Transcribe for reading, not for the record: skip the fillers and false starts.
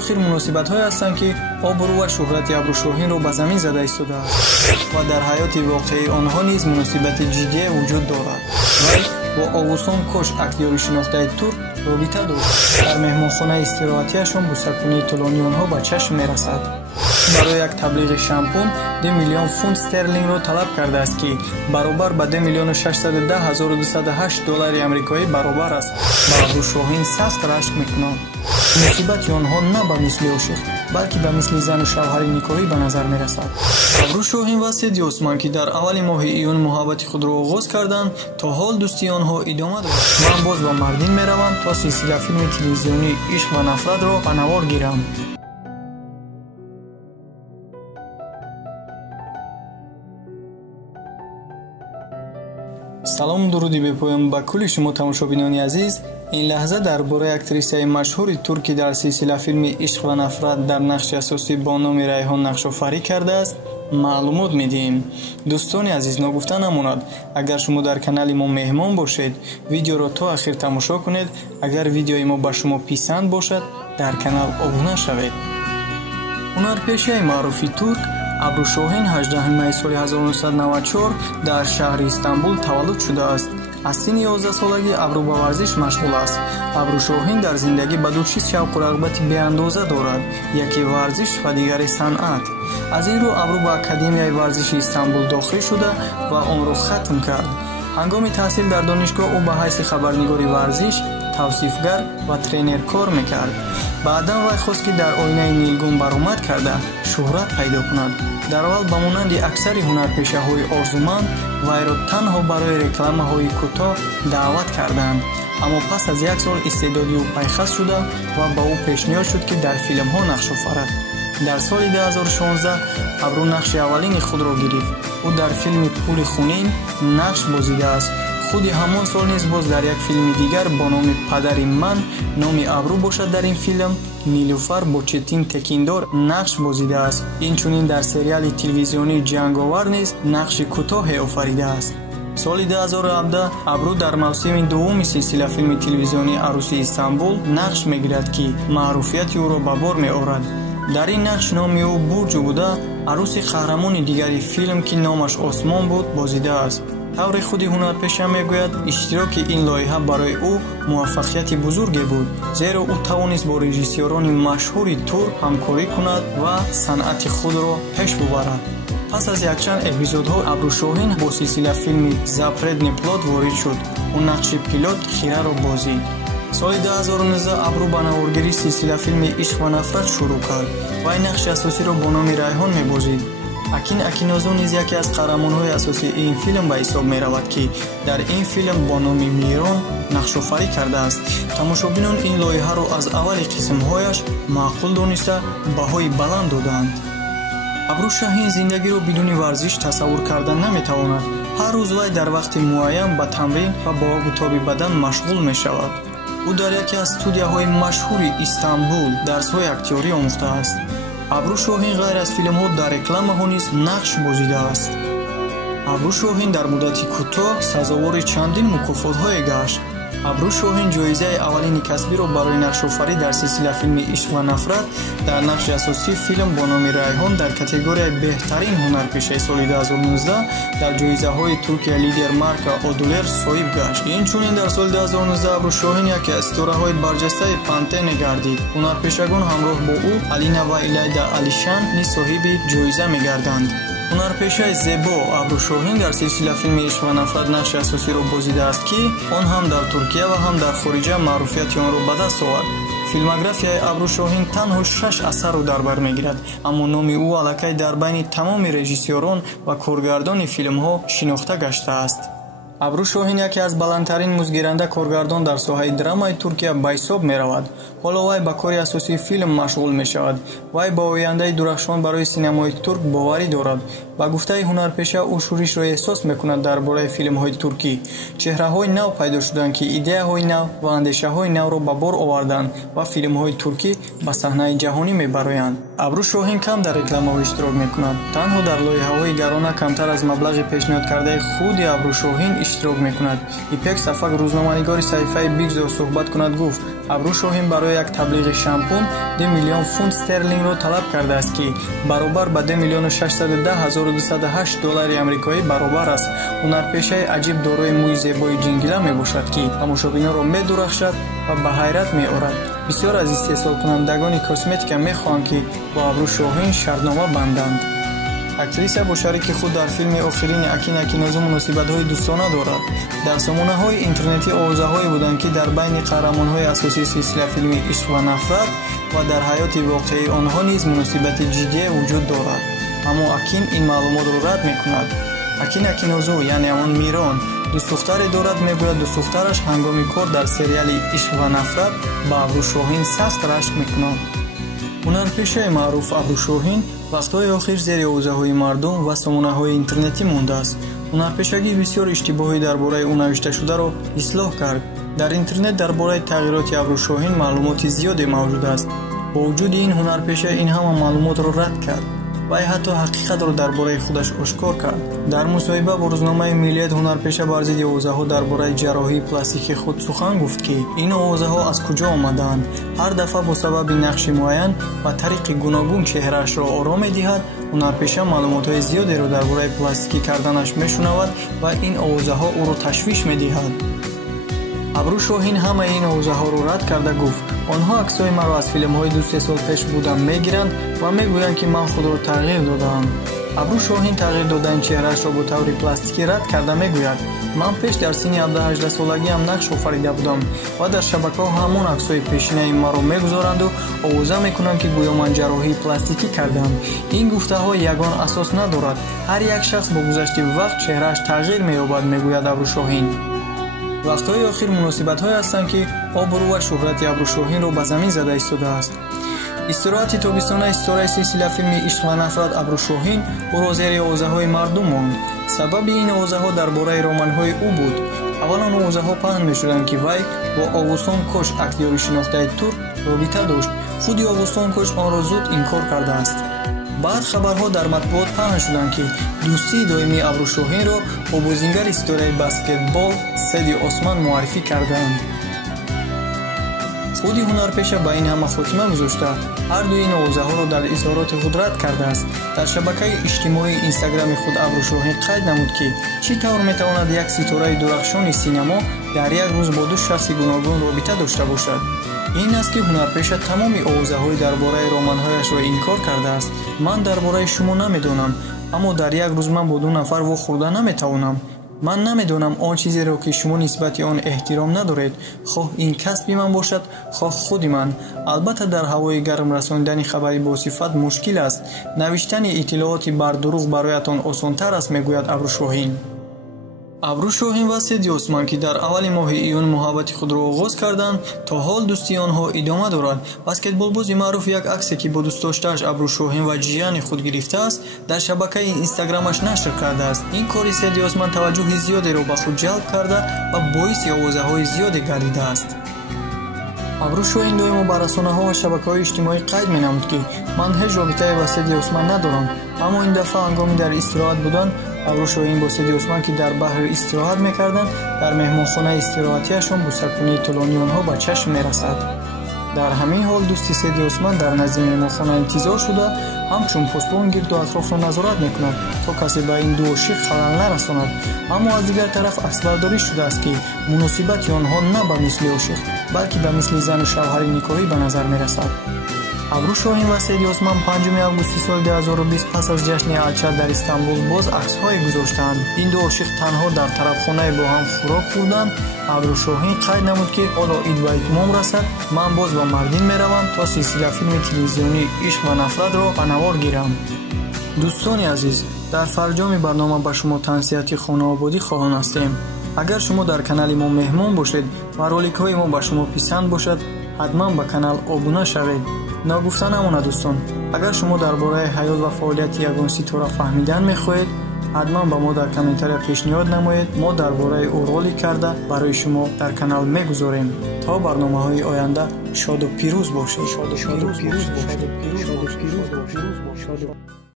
охир муносибатҳое ҳастанд, ки обрӯ ва шӯҳрати Абрушоҳинро ба замин зада истодааст ва дар ҳаёти воқеи онҳо низ муносибати ҷиддие вуҷуд дорад. Вай бо Овузхон Кош, актёри шинохтаи турк, робита дорад. Дар меҳмонхонаи истироҳатиашон бусакунии тӯлонии онҳо ба чашм мерасад. Барои як таблиғи шампун 2 миллион фунт стерлингро талаб кардааст, ки баробар ба 2 миллиону 610,208 доллари амрикоӣ баробар аст. Ба Абрушоҳин сахт рашк мекунад. муносибати онҳо на ба мисли ошиқ, балки ба мисли зану шавҳари никоҳӣ ба назар мерасад. Абрушоҳин ва Седи Осман, ки дар аввали моҳи июн муҳаббати худро оғоз карданд, то ҳол дӯстии онҳо идома дорад. Ман боз ба Мардин меравам, то силсила филми телевизионии ишқ ва нафратро ба навор гирам. салому дуруди бепоён ба кулли шумо тамошобинони азиз. ин лаҳза дар бораи актрисаи машҳури турк, ки дар силсила филми ишқ ва нафрат дар нақши асосӣ бо номи Райҳон нақшофарӣ кардааст, маълумот медиҳем. дӯстони азиз, ногуфта намонад, агар шумо дар канали мо меҳмон бошед, видеоро то охир тамошо кунед. Агар видеои мо ба шумо писанд бошад, дар канал обуна шавед. ҳунарпешаи маъруфи турк Абрушоҳин 18 майи соли 1994 дар шаҳри Истанбул таваллуд шудааст. аз синни 11 солагӣ Абру ба варзиш машғул аст. Абрушоҳин дар зиндагӣ ба ду чиз шавқу рағбати беандоза дорад: яке варзиш ва дигаре санъат. аз ин рӯ Абру ба Академияи варзиши Истанбул дохил шуда ва онро хатм кард. ҳангоми таҳсил дар донишгоҳ ӯ ба ҳайси хабарнигори варзиш, тавсифгар ва тренер кор мекард. баъдан вай хост, ки дар оинаи нилгун баромад карда шӯҳрат пайдо кунад. дар аввал ба монанди аксари ҳунарпешаҳои орзуманд, вайро танҳо барои рекламаҳои кӯтоҳ даъват карданд. аммо пас аз як сол истеъдоди ӯ пайхас шуда ва ба ӯ пешниҳод шуд, ки дар филмҳо нақш офарад. дар соли 2016 Абру нақши аввалини худро гирифт. ӯ дар филми Пули хунин нақш бозидааст. худи ҳамон сол низ боз дар як филми дигар бо номи Падари ман, номи Абру бошад, дар ин филм Нилуфар бо Четин Текиндор нақш бозидааст. инчунин дар сериали телевизионии Ҷанговар низ нақши кӯтоҳе офаридааст. соли 2017 Абру дар мавсими дуввуми силсила филми телевизионии Арӯси Истанбул нақш мегирад, ки маъруфияти ӯро ба бор меорад. дар ин нақш номи ӯ Бурҷу буда, арӯси қаҳрамони дигари филм, ки номаш Осмон буд, бозидааст. таври худи ҳунарпеша мегӯяд, иштироки ин лоиҳа барои ӯ муваффақияти бузурге буд, зеро ӯ тавонист бо режиссёрони машҳури турк ҳамкорӣ кунад ва санъати худро пеш бубарад. пас аз якчанд эпизодҳо Абрушоҳин бо силсила филми «Запретный плод» ворид шуд. ӯ нақши пилот Хираро бозид. соли 2019 Абру ба наворгирии силсила филми ишқ ва нафрат шурӯъ кард. вай нақши асосиро бо номи Райҳон мебозид. Акин Акинозу низ яке аз қаҳрамонҳои асосии ин филм ба ҳисоб меравад, ки дар ин филм бо номи Мирон нақшофарӣ кардааст. тамошобинон ин лоиҳаро аз аввали қисмҳояш маъқул дониста баҳои баланд доданд. Абрушоҳин зиндагиро бидуни варзиш тасаввур кардан наметавонад. ҳар рӯз вай дар вақти муайян ба тамрин ва ба обу тоби бадан машғул мешавад. ӯ дар яке аз студияҳои машҳури Истанбул дарсҳои актёрӣ омӯхтааст. Абрушоҳин ғайр аз филмҳо дар рекламаҳо низ нақш бозидааст. Абрушоҳин дар муддати кӯтоҳ сазовори чандин мукофотҳое гашт. Абрушоҳин ҷоизаи аввалини касбиро барои нақшофарӣ дар силсила филми ишқ ва нафрат дар нақши асосии филм бо номи Райҳон дар категорияи беҳтарин ҳунарпешаи соли 2019 дар ҷоизаҳои Туркия Лидер марка Одулер соҳиб гашт. инчунин дар соли 2019 Абрушоҳин яке аз ситораҳои барҷастаи Пантене гардид. ҳунарпешагон ҳамроҳ бо ӯ Алина ва Иlayda Алишан низ соҳиби ҷоиза мегарданд. ҳунарпешаи зебо Абрушоҳин дар силсила филми ишқ ва нафрат нақши асосиро бозидааст, ки он ҳам дар Туркия ва ҳам дар хориҷа маъруфияти онро ба даст овард. филмографияи Абрушоҳин танҳо 6 асарро дар бар мегирад, аммо номи ӯ аллакай дар байни тамоми режиссёрон ва коргардони филмҳо шинохта гаштааст. Абрушоҳин яке аз баландтарин музгиранда коргардон дар соҳаи драмаи Туркия ба ҳисоб меравад. ҳоло вай ба кори асосии филм машғул мешавад. вай ба ояндаи дурахшон барои синамои турк боварӣ дорад. ба гуфтаи ҳунарпеша ӯ шӯришро эҳсос мекунад дар бораи филмҳои туркӣ. Чеҳраҳои нав пайдо шуданд, ки идеяҳои нав ва андешаҳои навро ба бор оварданд ва филмҳои туркӣ ба саҳнаи ҷаҳонӣ мебароянд. Абру Шоҳин кам дар рекламаҳо иштирок мекунад. Танҳо дар лоиҳаҳои гарона камтар аз маблағи пешниҳодкардаи худи Абру Шоҳин иштирок мекунад. Ипек Сафак, рӯзноманигори саҳифаи Бигзо суҳбат кунад, гуфт: Абру Шоҳин барои як таблиғи шампун 2 миллион фунт стерлингро талаб кардааст, ки баробар ба 2 миллиону 610 ҳазору 208 доллари амрикоӣ баробар аст. ҳунарпешаи аҷиб дорои мӯи зебои ҷингила мебошад, ки тамошобинонро медурахшад ва ба ҳайрат меорад. бисёр аз истеҳсолкунандагони косметика мехоҳанд, ки бо Абру Шоҳин шартнома банданд. Актриса бо шарики худ дар филми охирини Акин Акинозу муносибатҳои дӯстона дорад. Дар сомонаҳои интернетӣ овозаҳое буданд, ки дар байни қаҳрамонҳои асосии силсила филми Ишқ ва нафрат ва дар ҳаёти воқеии онҳо низ муносибати ҷиддие вуҷуд дорад. аммо Акин ин маълумотро рад мекунад. Акин Акинозу, яъне ҳамон Мирон, дӯстдухтаре дорад. мегӯяд дӯстдухтараш ҳангоми кор дар сериали Ишқ ва нафрат ба Абру Шоҳин сахт рашк мекунад. ҳунарпешаи маъруф Абру Шоҳин вақтҳои охир зери овозаҳои мардум ва сомонаҳои интернетӣ мондааст. ҳунарпешагӣ бисёр иштибоҳи дар бораи ӯ навишташударо ислоҳ кард. дар интернет дар бораи тағйироти Абру Шоҳин маълумоти зиёде мавҷуд аст. бо вуҷуди ин ҳунарпеша ин ҳама маълумотро рад кард. вай ҳатто ҳақиқатро дар бораи худаш ошкор кард. дар мусоҳиба бо рӯзномаи Миллият ҳунарпеша бар зидди овозаҳо дар бораи ҷарроҳии пластикии худ сухан гуфт, ки ин овозаҳо аз куҷо омадаанд. ҳар дафъа бо сабаби нақши муайян ба тариқи гуногун чеҳраашро ором медиҳад. ҳунарпеша маълумотҳои зиёдеро дар бораи пластикӣ карданаш мешунавад ва ин овозаҳо ӯро ташвиш медиҳад. Абру Шоҳин ҳамаи ин овозаҳоро рад карда гуфт: онҳо аксҳои маро аз филмҳои 2-3 сол пеш будам мегиранд ва мегӯянд, ки ман худро тағйир додаам. Абру Шоҳин тағйир додаи чеҳраашро бо таври пластикӣ рад карда мегӯяд: ман пеш дар синни 17-18 солагиам нақш офарида будам ва дар шабакаҳо ҳамон аксҳои пешинаи маро мегузоранду овоза мекунанд, ки гӯё ман ҷарроҳии пластикӣ кардам. ин гуфтаҳо ягон асос надорад. ҳар як шахс бо гузашти вақт чеҳрааш тағйир меёбад, мегӯяд Абру Шоҳин. вақтҳои охир муносибатҳое ҳастанд, ки обрӯ ва шӯҳрати Абру Шоҳинро ба замин зада истодааст. истироҳати тобистонаи ситораи силсила филми Ишқ ва нафрат Абру Шоҳин ӯро зери овозаҳои мардум монд. сабаби ин овозаҳо дар бораи романҳои ӯ буд. аввалон овозаҳо паҳн мешуданд, ки вай бо Овузхон Кош, актёри шинохтаи турк, робита дошт. худи Овузхон Кош онро зуд инкор кардааст. баъд хабарҳо дар матбуот паҳн шуданд, ки дӯстии доимии Абру Шоҳинро бо бозингари ситораи баскетбол Седи Осман муаррифӣ кардаанд. худи ҳунарпеша ба ин ҳама хотима гузошта, ҳарду ин овозаҳоро дар изҳороти худ рад кардааст. дар шабакаи иҷтимоии инстаграми худ Абру Шоҳин қайд намуд, ки чӣ тавр метавонад як ситораи дурахшони синемо дар як рӯз бо ду шахси гуногун робита дошта бошад. ин аст, ки ҳунарпеша тамоми овозаҳои дар бораи романҳояшро инкор кардааст. ман дар бораи шумо намедонам, аммо дар як рӯз ман бо ду нафар вохӯрда наметавонам. ман намедонам он чизеро, ки шумо нисбати он эҳтиром надоред, хоҳ ин касби ман бошад, хоҳ худи ман. албатта дар ҳавои гарм расонидани хабари босифат мушкил аст. навиштани иттилооти бар дурӯғ бароятон осонтар аст, мегӯяд Абру Шоҳин. Абру Шоҳин ва Седи Осман, ки дар аввали моҳи июн муҳаббати худро оғоз карданд, то ҳол дӯстии онҳо идома дорад. баскетболбози маъруф як аксе, ки бо дӯстдоштааш Абру Шоҳин ва ҷияни худ гирифтааст, дар шабакаи инстаграмаш нашр кардааст. ин кори Седи Осман таваҷҷӯҳи зиёдеро ба худ ҷалб карда ва боиси овозаҳои зиёде гардидааст. Абру Шоҳин доимо ба расонаҳо ва шабакаҳои иҷтимоӣ қайд менамуд, ки ман ҳеҷ робитае ба Седи Осман надорам. аммо ин дафъа ҳангоми дар истироҳат будан, Абру Шоҳин бо Седи Осман, ки дар баҳр истироҳат мекарданд, дар меҳмонхонаи истироҳатиашон бусакунии тӯлонии онҳо ба чашм мерасад. дар ҳамин ҳол дӯсти Седи Осман дар назди меҳмонхона интизор шуда, ҳамчун постбон гирду атрофро назорат мекунад, то касе ба ин ду ошиқ халал нарасонад. аммо аз дигар тараф аксбардорӣ шудааст, ки муносибати онҳо на ба мисли ошиқ, балки ба мисли зану шавҳари никоҳӣ ба назар мерасад. Абру Шоҳин ва Седи Осман 5 августи соли 2020 пас аз ҷашни Алча дар Истанбул боз аксҳое гузоштанд. ин ду ошиқ танҳо дар тарабхонае бо ҳам хӯрок хӯрданд. Абру Шоҳин қайд намуд, ки ҳоло ид ба итмом расад, ман боз ба Мардин меравам, то силсила филми телевизионии Ишқ ва нафратро ба навор гирам. дӯстони азиз, дар фарҷоми барнома ба шумо тавсияти хонаободӣ хоҳон ҳастем. агар шумо дар канали мо меҳмон бошед ва роликҳои мо ба шумо писанд бошад, ҳатман ба канал обуна шавед. нагуфта намонад дӯстон, агар шумо дар бораи ҳаёт ва фаъолияти ягон ситора фаҳмидан мехоҳед, ҳатман ба мо дар комментария пешниҳод намоед. Мо дар бораи ӯ ролик карда барои шумо дар канал мегузорем. То барномаҳои оянда шоду пирӯз бошед.